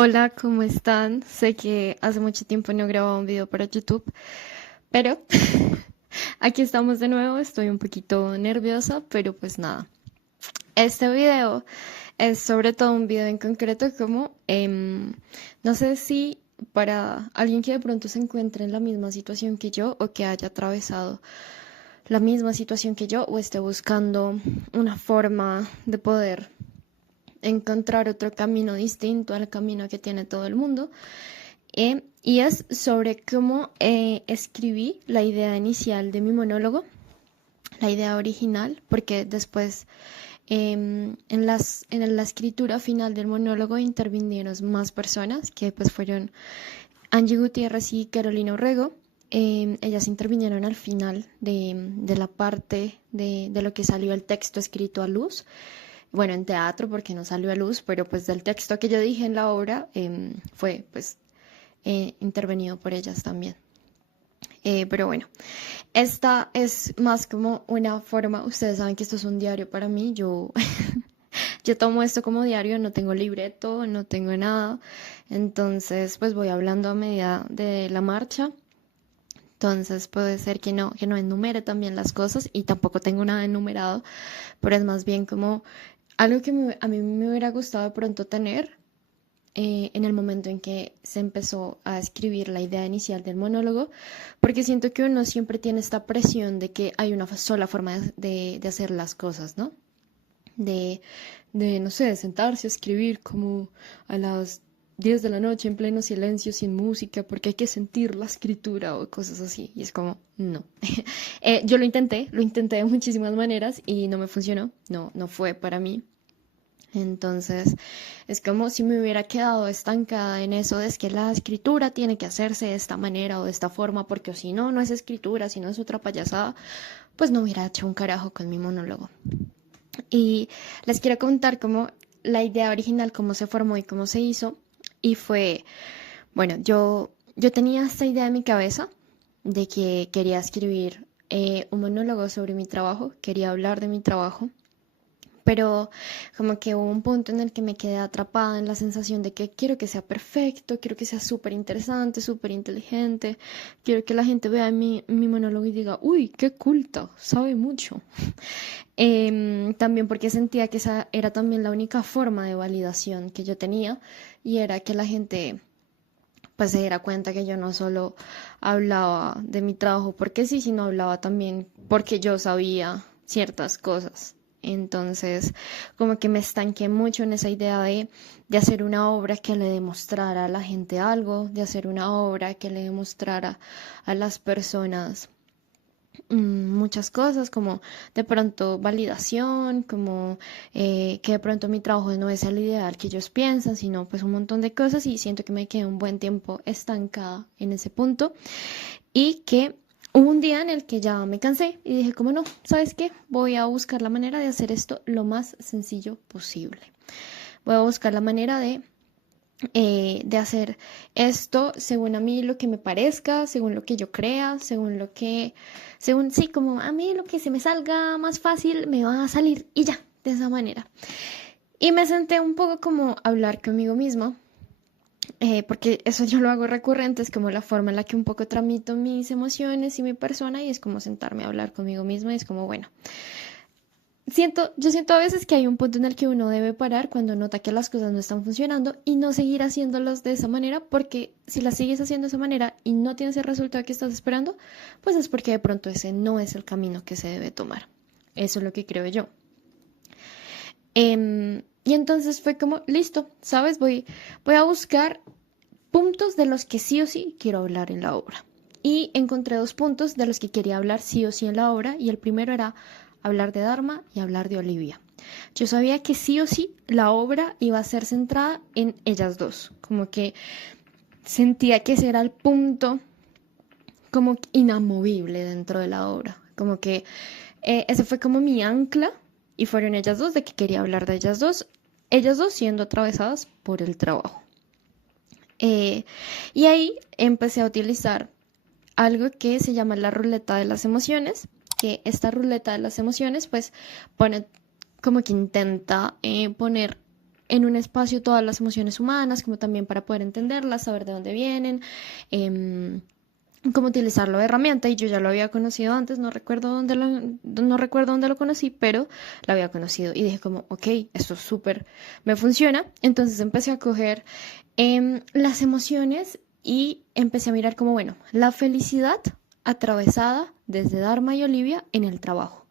Hola, ¿cómo están? Sé que hace mucho tiempo no grababa un video para YouTube, pero aquí estamos de nuevo. Estoy un poquito nerviosa, pero pues nada. Este video es sobre todo un video en concreto como, no sé si para alguien que de pronto se encuentre en la misma situación que yo o que haya atravesado la misma situación que yo o esté buscando una forma de poder encontrar otro camino distinto al camino que tiene todo el mundo. Y es sobre cómo escribí la idea inicial de mi monólogo, la idea original, porque después en la escritura final del monólogo intervinieron más personas, que pues fueron Angie Gutiérrez y Carolina Orrego. Ellas intervinieron al final de la parte de lo que salió el texto escrito a luz. Bueno, en teatro porque no salió a luz, pero pues del texto que yo dije en la obra fue pues intervenido por ellas también. Pero bueno, esta es más como una forma, ustedes saben que esto es un diario para mí, yo tomo esto como diario, no tengo libreto, no tengo nada, entonces pues voy hablando a medida de la marcha. Entonces puede ser que no enumere también las cosas y tampoco tengo nada enumerado, pero es más bien como algo que a mí me hubiera gustado de pronto tener en el momento en que se empezó a escribir la idea inicial del monólogo, porque siento que uno siempre tiene esta presión de que hay una sola forma de hacer las cosas, ¿no? De, no sé, de sentarse a escribir como a las 10 de la noche en pleno silencio, sin música, porque hay que sentir la escritura o cosas así. Y es como, no. Yo lo intenté de muchísimas maneras y no me funcionó, no fue para mí. Entonces, es como si me hubiera quedado estancada en eso de es que la escritura tiene que hacerse de esta manera o de esta forma, porque si no, no es escritura, si no es otra payasada, pues no hubiera hecho un carajo con mi monólogo. Y les quiero contar cómo la idea original, cómo se formó y cómo se hizo. Y fue, bueno, yo tenía esta idea en mi cabeza de que quería escribir un monólogo sobre mi trabajo, quería hablar de mi trabajo, pero como que hubo un punto en el que me quedé atrapada en la sensación de que quiero que sea perfecto, quiero que sea súper interesante, súper inteligente, quiero que la gente vea mi monólogo y diga, uy, qué culta, sabe mucho. También porque sentía que esa era también la única forma de validación que yo tenía y era que la gente pues se diera cuenta que yo no solo hablaba de mi trabajo porque sí, sino hablaba también porque yo sabía ciertas cosas. Entonces, como que me estanqué mucho en esa idea de hacer una obra que le demostrara a la gente algo, de hacer una obra que le demostrara a las personas muchas cosas, como de pronto validación, como que de pronto mi trabajo no es el ideal que ellos piensan, sino pues un montón de cosas y siento que me quedé un buen tiempo estancada en ese punto y que hubo un día en el que ya me cansé y dije como no, ¿sabes qué? Voy a buscar la manera de hacer esto lo más sencillo posible. Voy a buscar la manera de hacer esto según a mí lo que me parezca, según lo que yo crea, según sí, como a mí lo que se me salga más fácil me va a salir y ya, de esa manera. Y me senté un poco como a hablar conmigo misma, porque eso yo lo hago recurrente, es como la forma en la que un poco tramito mis emociones y mi persona y es como sentarme a hablar conmigo misma y es como, bueno, yo siento a veces que hay un punto en el que uno debe parar cuando nota que las cosas no están funcionando y no seguir haciéndolas de esa manera, porque si las sigues haciendo de esa manera y no tienes el resultado que estás esperando, pues es porque de pronto ese no es el camino que se debe tomar. Eso es lo que creo yo. Y entonces fue como, listo, ¿sabes? Voy a buscar puntos de los que sí o sí quiero hablar en la obra. Y encontré dos puntos de los que quería hablar sí o sí en la obra, y el primero era hablar de Dharma y hablar de Olivia. Yo sabía que sí o sí la obra iba a ser centrada en ellas dos, como que sentía que ese era el punto como inamovible dentro de la obra, como que ese fue como mi ancla y fueron ellas dos de que quería hablar de ellas dos siendo atravesadas por el trabajo. Y ahí empecé a utilizar algo que se llama la ruleta de las emociones, que esta ruleta de las emociones pues pone como que intenta poner en un espacio todas las emociones humanas, como también para poder entenderlas, saber de dónde vienen, cómo utilizarlo de herramienta. Y yo ya lo había conocido antes, no recuerdo dónde lo conocí, pero lo había conocido y dije como, ok, esto súper me funciona. Entonces empecé a coger las emociones y empecé a mirar como, bueno, la felicidad atravesada desde Dharma y Olivia en el trabajo.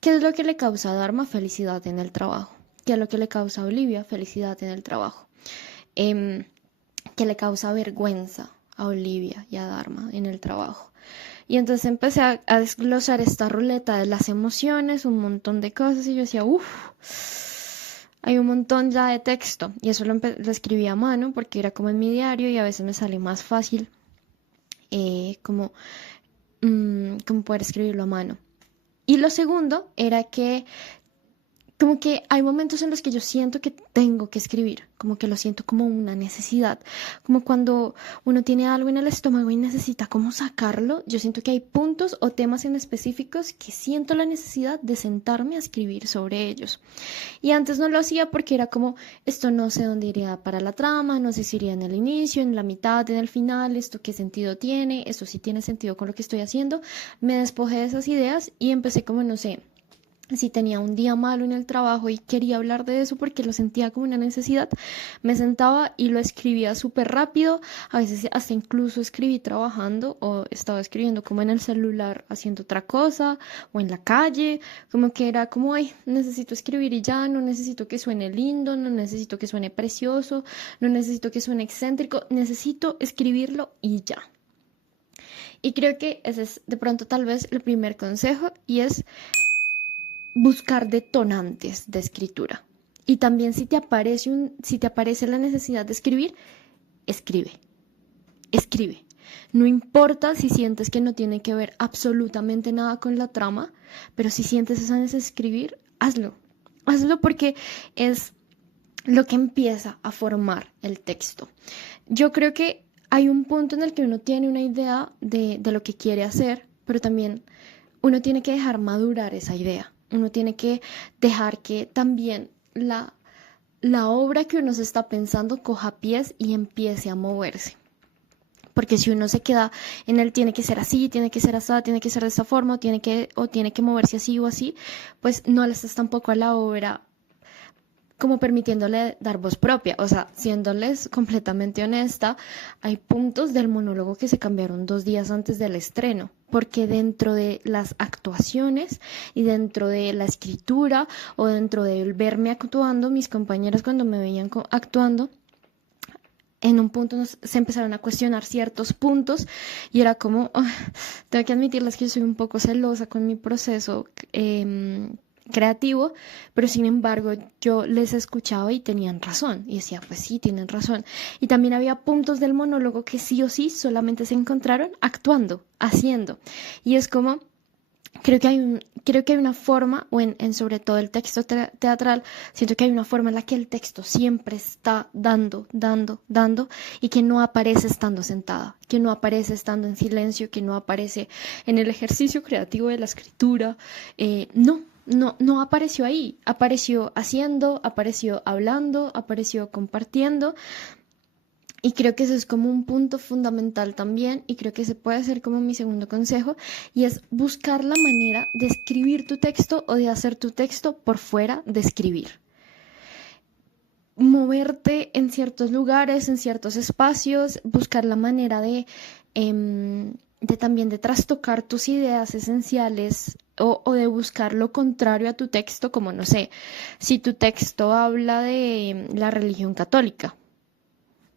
¿Qué es lo que le causa a Dharma felicidad en el trabajo? ¿Qué es lo que le causa a Olivia felicidad en el trabajo? ¿Qué le causa vergüenza a Olivia y a Dharma en el trabajo? Y entonces empecé a desglosar esta ruleta de las emociones, un montón de cosas, y yo decía, uff, hay un montón ya de texto. Y eso lo escribí a mano porque era como en mi diario y a veces me sale más fácil como, como poder escribirlo a mano. Y lo segundo era que como que hay momentos en los que yo siento que tengo que escribir, como que lo siento como una necesidad, como cuando uno tiene algo en el estómago y necesita como sacarlo. Yo siento que hay puntos o temas en específicos que siento la necesidad de sentarme a escribir sobre ellos. Y antes no lo hacía porque era como, esto no sé dónde iría para la trama, no sé si iría en el inicio, en la mitad, en el final, esto qué sentido tiene, esto sí tiene sentido con lo que estoy haciendo. Me despojé de esas ideas y empecé como, no sé, si tenía un día malo en el trabajo y quería hablar de eso porque lo sentía como una necesidad, me sentaba y lo escribía súper rápido. A veces hasta incluso escribí trabajando o estaba escribiendo como en el celular haciendo otra cosa o en la calle, como que era como, ay, necesito escribir y ya, no necesito que suene lindo, no necesito que suene precioso, no necesito que suene excéntrico, necesito escribirlo y ya. Y creo que ese es de pronto tal vez el primer consejo, y es buscar detonantes de escritura. Y también si te aparece la necesidad de escribir, escribe. Escribe. No importa si sientes que no tiene que ver absolutamente nada con la trama, pero si sientes esa necesidad de escribir, hazlo. Hazlo porque es lo que empieza a formar el texto. Yo creo que hay un punto en el que uno tiene una idea de lo que quiere hacer, pero también uno tiene que dejar madurar esa idea. Uno tiene que dejar que también la obra que uno se está pensando coja pies y empiece a moverse. Porque si uno se queda en el tiene que ser así, tiene que ser así, tiene que ser de esta forma, o tiene que moverse así o así, pues no le estás tampoco a la obra como permitiéndole dar voz propia. O sea, siéndoles completamente honesta, hay puntos del monólogo que se cambiaron 2 días antes del estreno, porque dentro de las actuaciones y dentro de la escritura o dentro de verme actuando, mis compañeras cuando me veían actuando, en un punto se empezaron a cuestionar ciertos puntos y era como, tengo que admitirles que yo soy un poco celosa con mi proceso creativo, pero sin embargo yo les escuchaba y tenían razón y decía, pues sí, tienen razón. Y también había puntos del monólogo que sí o sí solamente se encontraron actuando, haciendo. Y es como, creo que hay una forma, o en sobre todo el texto teatral, siento que hay una forma en la que el texto siempre está dando, y que no aparece estando sentada, que no aparece estando en silencio, que no aparece en el ejercicio creativo de la escritura. No apareció ahí, apareció haciendo, apareció hablando, apareció compartiendo. Y creo que eso es como un punto fundamental también, y creo que ese puede ser como mi segundo consejo, y es buscar la manera de escribir tu texto o de hacer tu texto por fuera de escribir. Moverte en ciertos lugares, en ciertos espacios, buscar la manera de también de trastocar tus ideas esenciales o de buscar lo contrario a tu texto, como no sé, si tu texto habla de la religión católica,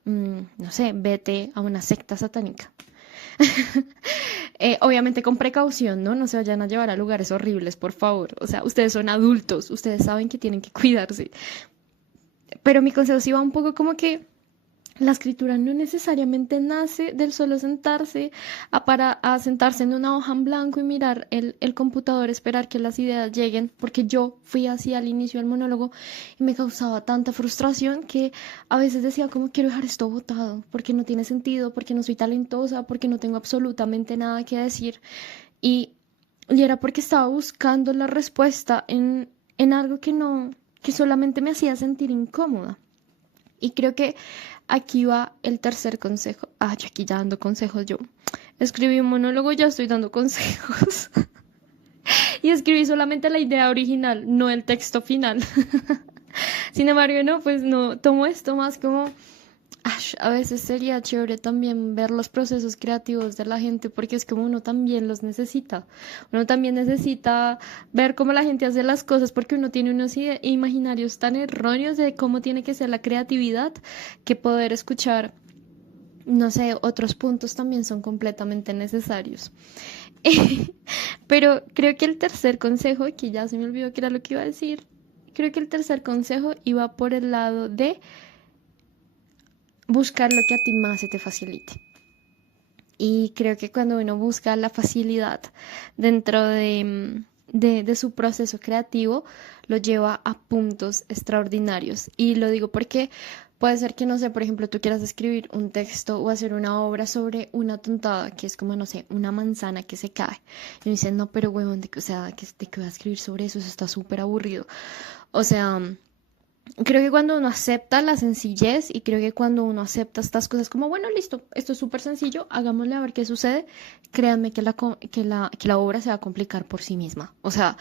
no sé, vete a una secta satánica. Obviamente con precaución, ¿no? No se vayan a llevar a lugares horribles, por favor. O sea, ustedes son adultos, ustedes saben que tienen que cuidarse. Pero mi consejo sí va un poco como que la escritura no necesariamente nace del solo sentarse a sentarse en una hoja en blanco y mirar el computador, esperar que las ideas lleguen, porque yo fui así al inicio del monólogo y me causaba tanta frustración que a veces decía como quiero dejar esto botado, porque no tiene sentido, porque no soy talentosa, porque no tengo absolutamente nada que decir. Y, y era porque estaba buscando la respuesta en algo que que solamente me hacía sentir incómoda. Y creo que aquí va el tercer consejo. Yo aquí ya dando consejos yo. Escribí un monólogo, ya estoy dando consejos. Y escribí solamente la idea original, no el texto final. Sin embargo, no, pues no, tomo esto más como a veces sería chévere también ver los procesos creativos de la gente porque es como uno también los necesita. Uno también necesita ver cómo la gente hace las cosas porque uno tiene unos imaginarios tan erróneos de cómo tiene que ser la creatividad que poder escuchar, no sé, otros puntos también son completamente necesarios. Pero creo que el tercer consejo, que ya se me olvidó que era lo que iba a decir, creo que el tercer consejo iba por el lado de buscar lo que a ti más se te facilite. Y creo que cuando uno busca la facilidad dentro de su proceso creativo, lo lleva a puntos extraordinarios. Y lo digo porque puede ser que, no sé, por ejemplo, tú quieras escribir un texto o hacer una obra sobre una tontada, que es como, no sé, una manzana que se cae. Y me dicen, no, pero huevón, o sea, ¿de qué voy a escribir sobre eso? Eso está súper aburrido. O sea, creo que cuando uno acepta la sencillez y creo que cuando uno acepta estas cosas como, bueno, listo, esto es súper sencillo, hagámosle a ver qué sucede, créanme que la obra se va a complicar por sí misma. O sea,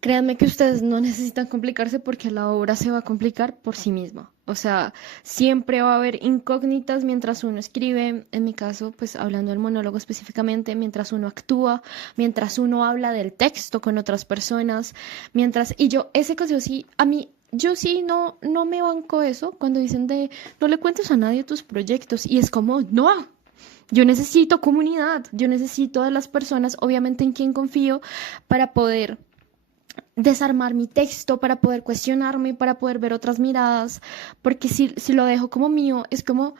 créanme que ustedes no necesitan complicarse porque la obra se va a complicar por sí misma. O sea, siempre va a haber incógnitas mientras uno escribe, en mi caso, pues hablando del monólogo específicamente, mientras uno actúa, mientras uno habla del texto con otras personas, y yo, ese consejo sí, a mí, yo sí no me banco eso cuando dicen de no le cuentes a nadie tus proyectos y es como, no, yo necesito comunidad, yo necesito de las personas, obviamente en quien confío, para poder desarmar mi texto, para poder cuestionarme, para poder ver otras miradas, porque si lo dejo como mío, es como,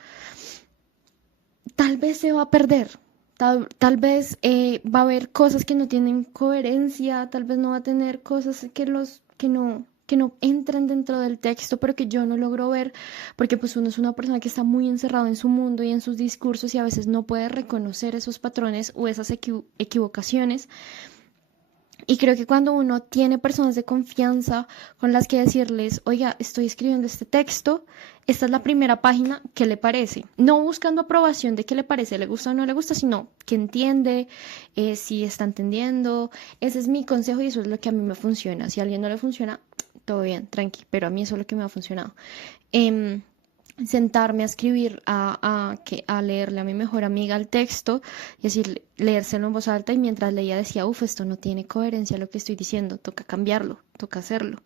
tal vez se va a perder, tal vez va a haber cosas que no tienen coherencia, tal vez no va a tener cosas que no entren dentro del texto, pero que yo no logro ver, porque pues uno es una persona que está muy encerrado en su mundo y en sus discursos y a veces no puede reconocer esos patrones o esas equivocaciones. Y creo que cuando uno tiene personas de confianza con las que decirles, oiga, estoy escribiendo este texto, esta es la primera página, ¿qué le parece? No buscando aprobación de qué le parece, le gusta o no le gusta, sino que entiende, si está entendiendo. Ese es mi consejo y eso es lo que a mí me funciona. Si a alguien no le funciona, todo bien, tranqui, pero a mí eso es lo que me ha funcionado. Em, Sentarme a escribir, a leerle a mi mejor amiga el texto y decir, leérselo en voz alta y mientras leía decía, esto no tiene coherencia lo que estoy diciendo, toca cambiarlo, toca hacerlo.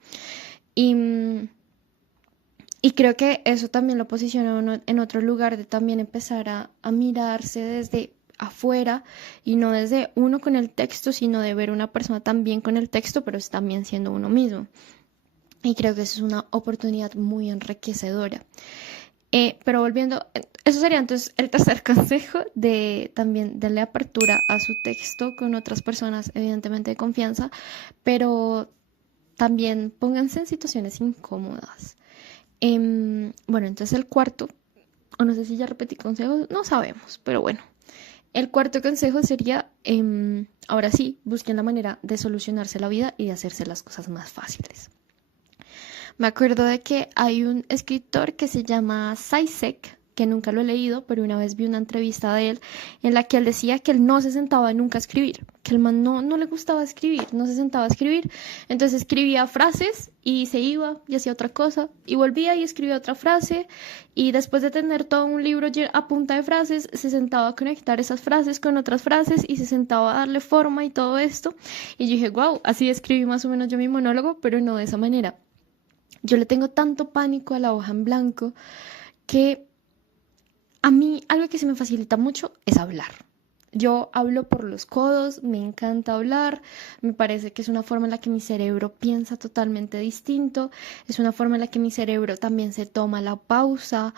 Y, y creo que eso también lo posiciona a uno en otro lugar de también empezar a mirarse desde afuera y no desde uno con el texto, sino de ver una persona también con el texto, pero es también siendo uno mismo. Y creo que eso es una oportunidad muy enriquecedora. Pero volviendo, eso sería entonces el tercer consejo de también darle apertura a su texto con otras personas, evidentemente de confianza, pero también pónganse en situaciones incómodas. Bueno, entonces el cuarto, o no sé si ya repetí consejos, no sabemos, pero bueno. El cuarto consejo sería, ahora sí, busquen la manera de solucionarse la vida y de hacerse las cosas más fáciles. Me acuerdo de que hay un escritor que se llama Zizek, que nunca lo he leído, pero una vez vi una entrevista de él en la que él decía que él no se sentaba nunca a escribir, que el man no le gustaba escribir, no se sentaba a escribir, entonces escribía frases y se iba y hacía otra cosa y volvía y escribía otra frase y después de tener todo un libro a punta de frases, se sentaba a conectar esas frases con otras frases y se sentaba a darle forma y todo esto y yo dije, wow, así escribí más o menos yo mi monólogo, pero no de esa manera. Yo le tengo tanto pánico a la hoja en blanco que a mí algo que se me facilita mucho es hablar. Yo hablo por los codos, me encanta hablar, me parece que es una forma en la que mi cerebro piensa totalmente distinto, es una forma en la que mi cerebro también se toma la pausa,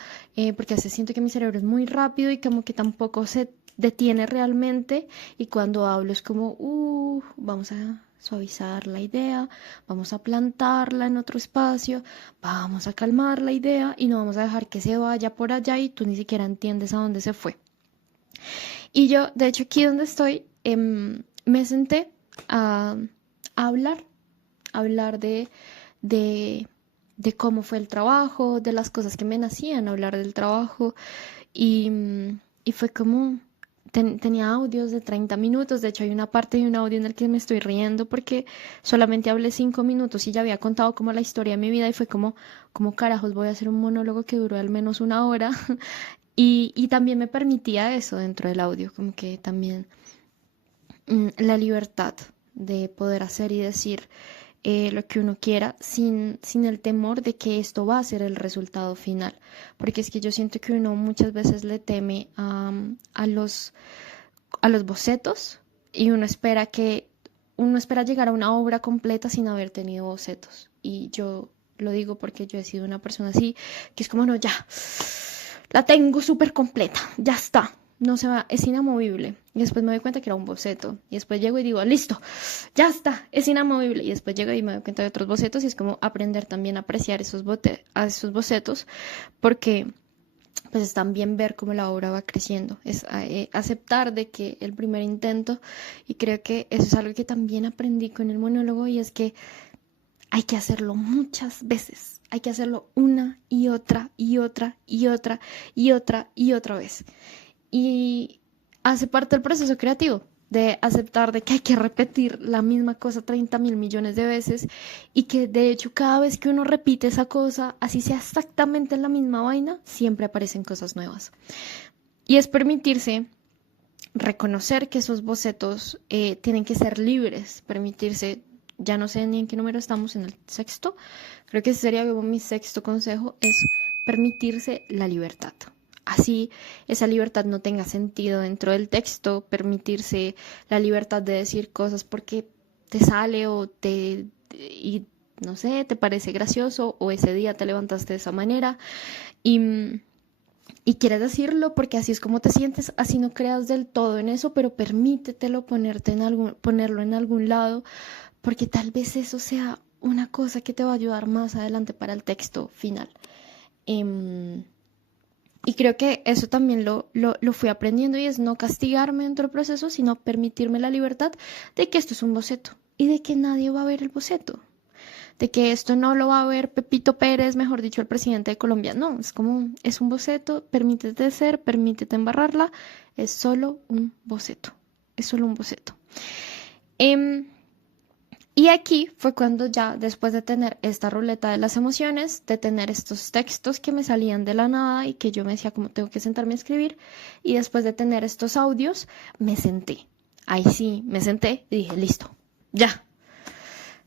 porque a veces siento que mi cerebro es muy rápido y como que tampoco se detiene realmente y cuando hablo es como, vamos a suavizar la idea, vamos a plantarla en otro espacio, vamos a calmar la idea y no vamos a dejar que se vaya por allá y tú ni siquiera entiendes a dónde se fue. Y yo, de hecho, aquí donde estoy, me senté a hablar de de cómo fue el trabajo, de las cosas que me nacían hablar del trabajo. Y fue como, tenía audios de 30 minutos, de hecho hay una parte de un audio en el que me estoy riendo porque solamente hablé 5 minutos y ya había contado como la historia de mi vida y fue como carajos voy a hacer un monólogo que duró al menos una hora. Y también me permitía eso dentro del audio, como que también la libertad de poder hacer y decir lo que uno quiera sin el temor de que esto va a ser el resultado final. Porque es que yo siento que uno muchas veces le teme a los bocetos y uno espera llegar a una obra completa sin haber tenido bocetos. Y yo lo digo porque yo he sido una persona así, que es como, no, ya, la tengo súper completa, ya está, no se va, es inamovible. Y después me doy cuenta que era un boceto. Y después llego y digo, listo, ya está, es inamovible. Y después llego y me doy cuenta de otros bocetos y es como aprender también a apreciar a esos bocetos porque pues es también ver cómo la obra va creciendo, es aceptar de que el primer intento, y creo que eso es algo que también aprendí con el monólogo, y es que hay que hacerlo muchas veces, hay que hacerlo una y otra y otra y otra y otra y otra vez. Y hace parte del proceso creativo, de aceptar de que hay que repetir la misma cosa 30.000 millones de veces y que de hecho cada vez que uno repite esa cosa, así sea exactamente la misma vaina, siempre aparecen cosas nuevas. Y es permitirse reconocer que esos bocetos tienen que ser libres, permitirse, ya no sé ni en qué número estamos, en el sexto, creo que ese sería como mi sexto consejo, es permitirse la libertad. Así esa libertad no tenga sentido dentro del texto, permitirse la libertad de decir cosas porque te sale y no sé, te parece gracioso o ese día te levantaste de esa manera y, y quieres decirlo porque así es como te sientes, así no creas del todo en eso, pero permítetelo ponerlo en algún lado porque tal vez eso sea una cosa que te va a ayudar más adelante para el texto final. Em, y creo que eso también lo fui aprendiendo y es no castigarme dentro del proceso, sino permitirme la libertad de que esto es un boceto y de que nadie va a ver el boceto, de que esto no lo va a ver Pepito Pérez, mejor dicho, el presidente de Colombia. No, es como, es un boceto, permítete ser, permítete embarrarla, es solo un boceto, es solo un boceto. Em, y aquí fue cuando ya, después de tener esta ruleta de las emociones, de tener estos textos que me salían de la nada y que yo me decía como tengo que sentarme a escribir, y después de tener estos audios, me senté. Ahí sí, me senté y dije, listo, ya.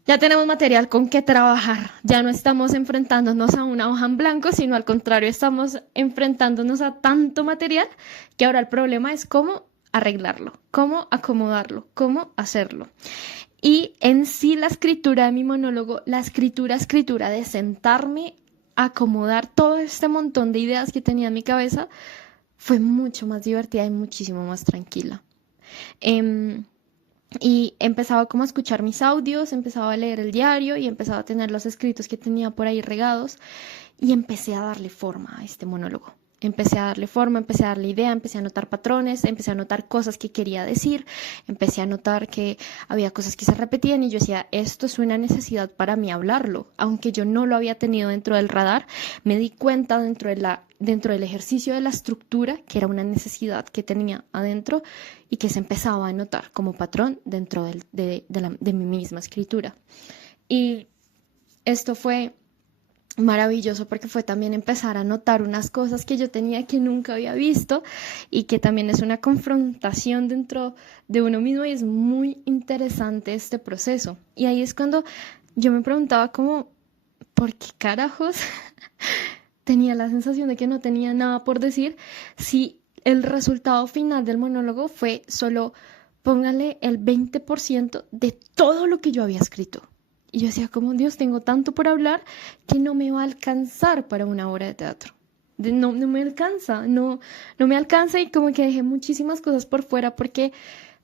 Ya tenemos material con que trabajar. Ya no estamos enfrentándonos a una hoja en blanco, sino al contrario, estamos enfrentándonos a tanto material que ahora el problema es cómo arreglarlo, cómo acomodarlo, cómo hacerlo. Y en sí la escritura de mi monólogo, la escritura de sentarme a acomodar todo este montón de ideas que tenía en mi cabeza, fue mucho más divertida y muchísimo más tranquila. Y empezaba como a escuchar mis audios, empezaba a leer el diario y empezaba a tener los escritos que tenía por ahí regados y empecé a darle forma a este monólogo. Empecé a darle forma, empecé a darle idea, empecé a notar patrones, empecé a notar cosas que quería decir, empecé a notar que había cosas que se repetían y yo decía, esto es una necesidad para mí hablarlo. Aunque yo no lo había tenido dentro del radar, me di cuenta dentro del ejercicio de la estructura que era una necesidad que tenía adentro y que se empezaba a notar como patrón dentro de mi misma escritura. Y esto fue maravilloso porque fue también empezar a notar unas cosas que yo tenía que nunca había visto y que también es una confrontación dentro de uno mismo y es muy interesante este proceso. Y ahí es cuando yo me preguntaba como, ¿por qué carajos tenía la sensación de que no tenía nada por decir si el resultado final del monólogo fue solo póngale el 20% de todo lo que yo había escrito? Y yo decía, como Dios, tengo tanto por hablar que no me va a alcanzar para una obra de teatro. No me alcanza, no me alcanza y como que dejé muchísimas cosas por fuera porque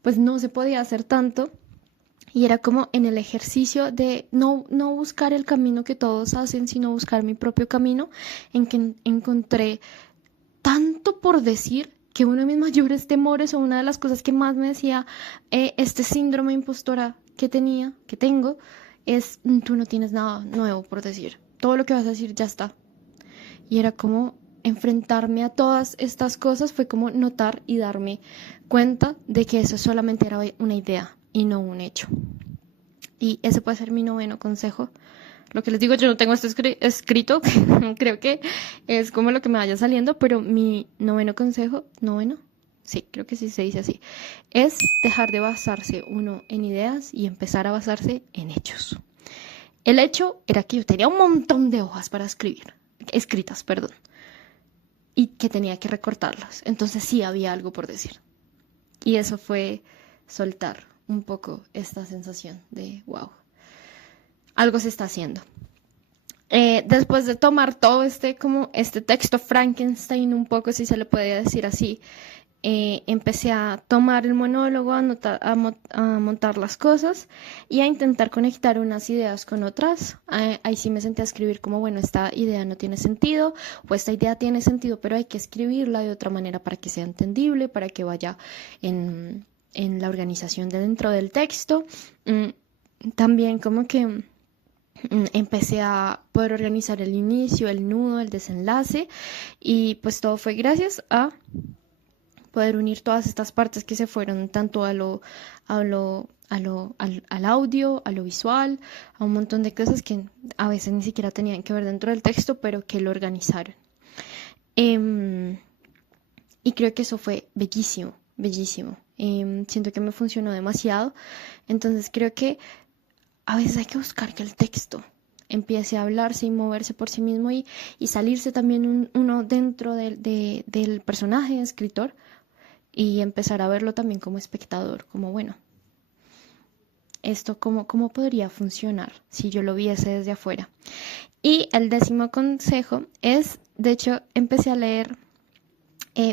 pues no se podía hacer tanto. Y era como en el ejercicio de no buscar el camino que todos hacen, sino buscar mi propio camino, en que encontré tanto por decir que uno de mis mayores temores o una de las cosas que más me decía este síndrome impostora que tengo, es tú no tienes nada nuevo por decir, todo lo que vas a decir ya está. Y era como enfrentarme a todas estas cosas, fue como notar y darme cuenta de que eso solamente era una idea y no un hecho. Y ese puede ser mi noveno consejo. Lo que les digo, yo no tengo esto escrito, creo que es como lo que me vaya saliendo, pero mi noveno consejo, noveno, sí, creo que sí se dice así, es dejar de basarse uno en ideas y empezar a basarse en hechos. El hecho era que yo tenía un montón de hojas para escritas, perdón, y que tenía que recortarlas. Entonces sí había algo por decir. Y eso fue soltar un poco esta sensación de wow, algo se está haciendo. Después de tomar todo como este texto Frankenstein, un poco, si se le puede decir así, empecé a tomar el monólogo, a montar las cosas y a intentar conectar unas ideas con otras. Ahí sí me senté a escribir como, bueno, esta idea no tiene sentido, o esta idea tiene sentido, pero hay que escribirla de otra manera para que sea entendible, para que vaya en la organización de dentro del texto. También como que empecé a poder organizar el inicio, el nudo, el desenlace, y pues todo fue gracias a poder unir todas estas partes que se fueron tanto al audio, a lo visual, a un montón de cosas que a veces ni siquiera tenían que ver dentro del texto, pero que lo organizaron. Y creo que eso fue bellísimo, bellísimo. Siento que me funcionó demasiado. Entonces creo que a veces hay que buscar que el texto empiece a hablarse y moverse por sí mismo y salirse también uno dentro del personaje, escritor, y empezar a verlo también como espectador, como bueno, esto cómo podría funcionar si yo lo viese desde afuera. Y el 10º consejo es, de hecho, empecé a leer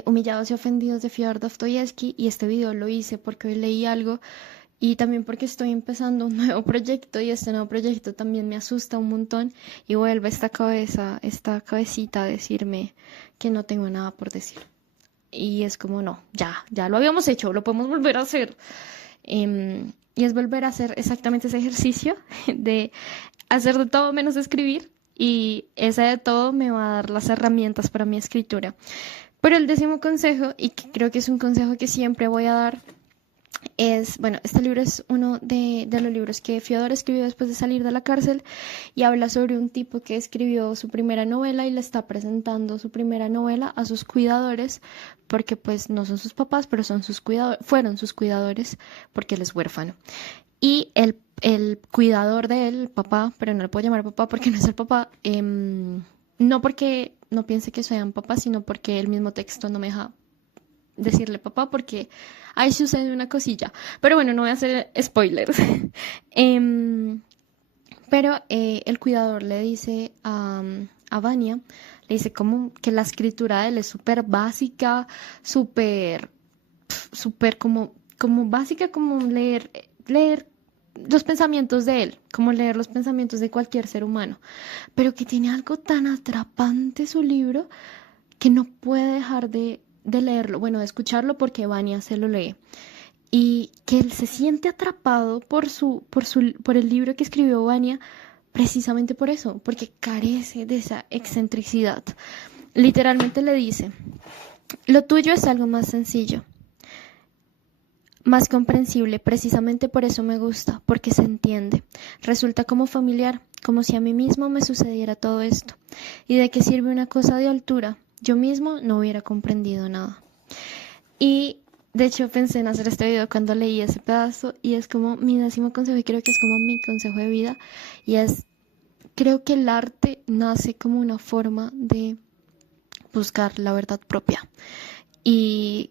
Humillados y Ofendidos de Fyodor Dostoyevsky, y este video lo hice porque hoy leí algo y también porque estoy empezando un nuevo proyecto y este nuevo proyecto también me asusta un montón y vuelve esta cabecita a decirme que no tengo nada por decir. Y es como, no, ya lo habíamos hecho, lo podemos volver a hacer. Y es volver a hacer exactamente ese ejercicio de hacer de todo menos escribir, y ese de todo me va a dar las herramientas para mi escritura. Pero el 10º consejo, y que creo que es un consejo que siempre voy a dar, es, bueno, este libro es uno de los libros que Fyodor escribió después de salir de la cárcel, y habla sobre un tipo que escribió su primera novela y le está presentando su primera novela a sus cuidadores, porque pues no son sus papás, pero fueron sus cuidadores, porque él es huérfano. Y el cuidador de él, papá, pero no le puedo llamar papá porque no es el papá, no porque no piense que sean papás, sino porque el mismo texto no me deja decirle papá porque ahí sucede una cosilla. Pero bueno, no voy a hacer spoilers. Pero el cuidador le dice a Vania, le dice como que la escritura de él es súper básica, súper como básica, como leer los pensamientos de él, como leer los pensamientos de cualquier ser humano, pero que tiene algo tan atrapante su libro que no puede dejar de leerlo, bueno, de escucharlo porque Vania se lo lee, y que él se siente atrapado por el libro que escribió Vania, precisamente por eso, porque carece de esa excentricidad. Literalmente le dice, lo tuyo es algo más sencillo, más comprensible, precisamente por eso me gusta, porque se entiende. Resulta como familiar, como si a mí mismo me sucediera todo esto. ¿Y de qué sirve una cosa de altura? Yo mismo no hubiera comprendido nada. Y de hecho pensé en hacer este video cuando leí ese pedazo, y es como mi 10º consejo, y creo que es como mi consejo de vida, y es, creo que el arte nace como una forma de buscar la verdad propia. Y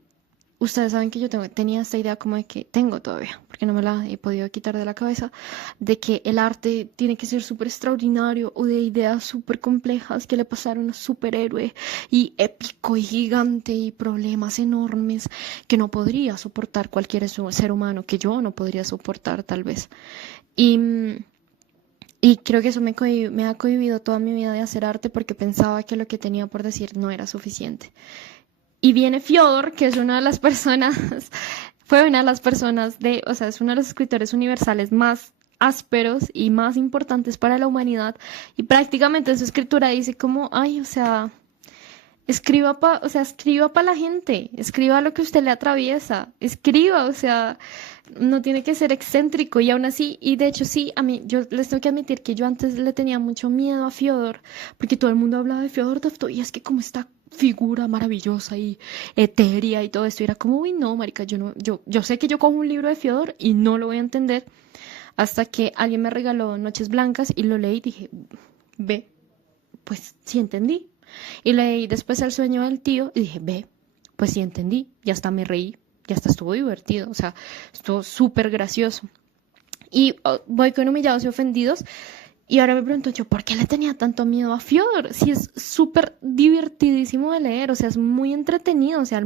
ustedes saben que yo tenía esta idea como de que tengo todavía, porque no me la he podido quitar de la cabeza, de que el arte tiene que ser súper extraordinario o de ideas súper complejas que le pasaron a un superhéroe y épico y gigante y problemas enormes que no podría soportar cualquier ser humano, que yo no podría soportar tal vez. Y creo que eso me ha cohibido toda mi vida de hacer arte, porque pensaba que lo que tenía por decir no era suficiente. Y viene Fyodor, que es una de las personas, fue una de las personas o sea, es uno de los escritores universales más ásperos y más importantes para la humanidad. Y prácticamente en su escritura dice como, ay, o sea, escriba para la gente, escriba lo que usted le atraviesa, escriba, o sea, no tiene que ser excéntrico y aún así, y de hecho sí, a mí, yo les tengo que admitir que yo antes le tenía mucho miedo a Fyodor, porque todo el mundo hablaba de Fyodor Dostoyevski, y es que como esta figura maravillosa y etérea y todo esto, y era como, uy, no, marica, yo no, yo sé que yo cojo un libro de Fyodor y no lo voy a entender, hasta que alguien me regaló Noches Blancas y lo leí y dije, ve, pues sí entendí. Y leí después El sueño del tío y dije, ve, pues sí entendí, ya hasta me reí, ya hasta estuvo divertido, o sea, estuvo súper gracioso. Y voy con Humillados y Ofendidos y ahora me pregunto yo, ¿por qué le tenía tanto miedo a Fyodor? Si es súper divertidísimo de leer, o sea, es muy entretenido, o sea,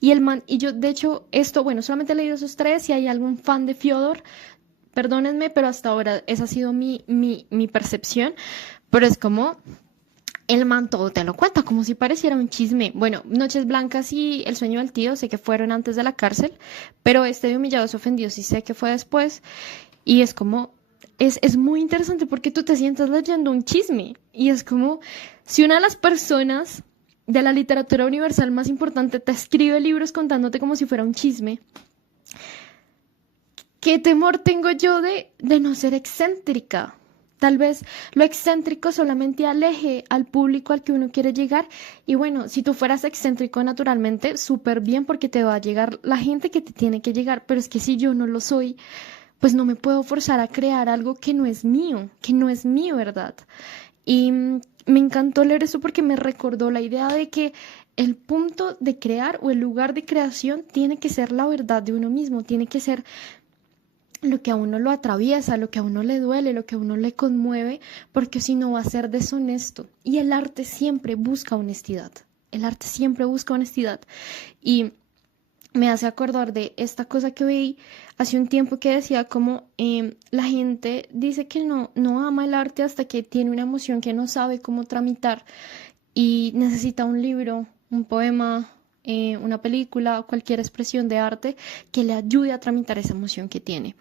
y yo, de hecho, esto, bueno, solamente he leído esos tres, si hay algún fan de Fyodor, perdónenme, pero hasta ahora esa ha sido mi percepción, pero es como el man todo te lo cuenta, como si pareciera un chisme. Bueno, Noches Blancas y El sueño del tío sé que fueron antes de la cárcel, pero este de Humillados y Ofendidos sí sé que fue después. Y es como, es muy interesante porque tú te sientas leyendo un chisme. Y es como, si una de las personas de la literatura universal más importante te escribe libros contándote como si fuera un chisme, ¿qué temor tengo yo de no ser excéntrica? Tal vez lo excéntrico solamente aleje al público al que uno quiere llegar. Y bueno, si tú fueras excéntrico naturalmente, súper bien porque te va a llegar la gente que te tiene que llegar. Pero es que si yo no lo soy, pues no me puedo forzar a crear algo que no es mío, ¿verdad? Y me encantó leer eso porque me recordó la idea de que el punto de crear o el lugar de creación tiene que ser la verdad de uno mismo, tiene que ser lo que a uno lo atraviesa, lo que a uno le duele, lo que a uno le conmueve, porque si no va a ser deshonesto. Y el arte siempre busca honestidad. El arte siempre busca honestidad. Y me hace acordar de esta cosa que veí hace un tiempo que decía como la gente dice que no ama el arte hasta que tiene una emoción que no sabe cómo tramitar y necesita un libro, un poema, una película o cualquier expresión de arte que le ayude a tramitar esa emoción que tiene.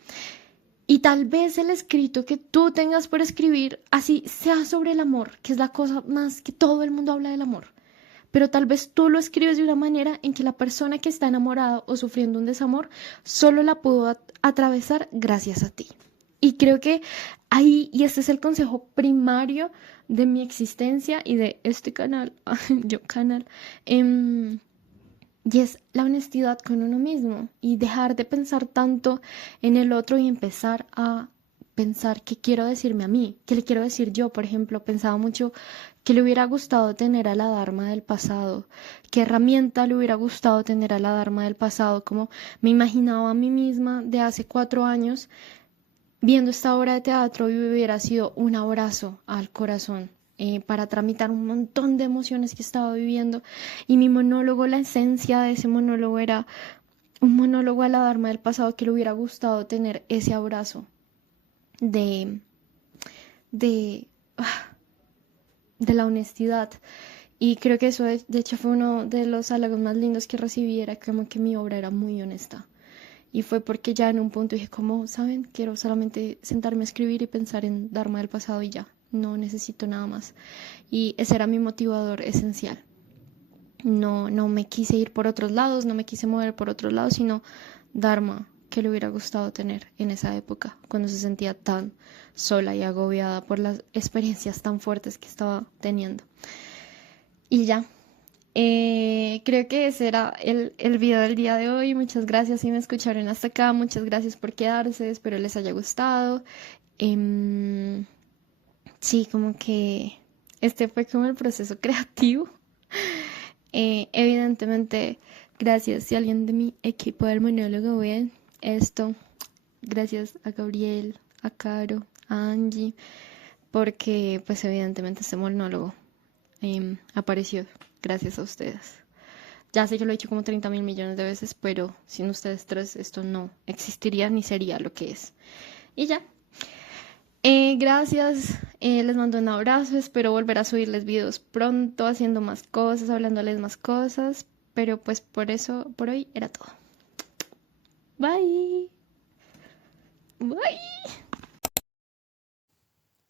Y tal vez el escrito que tú tengas por escribir, así sea sobre el amor, que es la cosa más que todo el mundo habla del amor. Pero tal vez tú lo escribes de una manera en que la persona que está enamorada o sufriendo un desamor solo la pudo atravesar gracias a ti. Y creo que ahí, y este es el consejo primario de mi existencia y de este canal, yo canal, y es la honestidad con uno mismo y dejar de pensar tanto en el otro y empezar a pensar qué quiero decirme a mí, qué le quiero decir yo. Por ejemplo, pensaba mucho que le hubiera gustado tener a la Dharma del pasado, qué herramienta le hubiera gustado tener a la Dharma del pasado, como me imaginaba a mí misma de hace 4 años viendo esta obra de teatro y hubiera sido un abrazo al corazón para tramitar un montón de emociones que estaba viviendo. Y mi monólogo, la esencia de ese monólogo era un monólogo a la Dharma del pasado que le hubiera gustado tener ese abrazo de, de, ah, de la honestidad. Y creo que eso de hecho fue uno de los halagos más lindos que recibí, era como que mi obra era muy honesta. Y fue porque ya en un punto dije, como, ¿saben? Quiero solamente sentarme a escribir y pensar en Dharma del pasado y ya. No necesito nada más. Y ese era mi motivador esencial. No me quise ir por otros lados, no me quise mover por otros lados, sino Dharma, que le hubiera gustado tener en esa época, cuando se sentía tan sola y agobiada por las experiencias tan fuertes que estaba teniendo. Y ya, creo que ese era el video del día de hoy. Muchas gracias si me escucharon hasta acá. Muchas gracias por quedarse. Espero les haya gustado. Em, sí, como que este fue como el proceso creativo. Evidentemente, gracias si alguien de mi equipo del monólogo ve esto. Gracias a Gabriel, a Caro, a Angie, porque pues evidentemente este monólogo apareció gracias a ustedes. Ya sé que lo he dicho como 30.000 millones de veces, pero sin ustedes tres esto no existiría ni sería lo que es. Y ya. Gracias, les mando un abrazo, espero volver a subirles videos pronto, haciendo más cosas, hablándoles más cosas, pero pues por eso, por hoy era todo. Bye. Bye.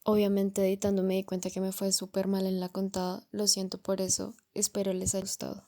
Obviamente editando me di cuenta que me fue súper mal en la contada. Lo siento por eso. Espero les haya gustado.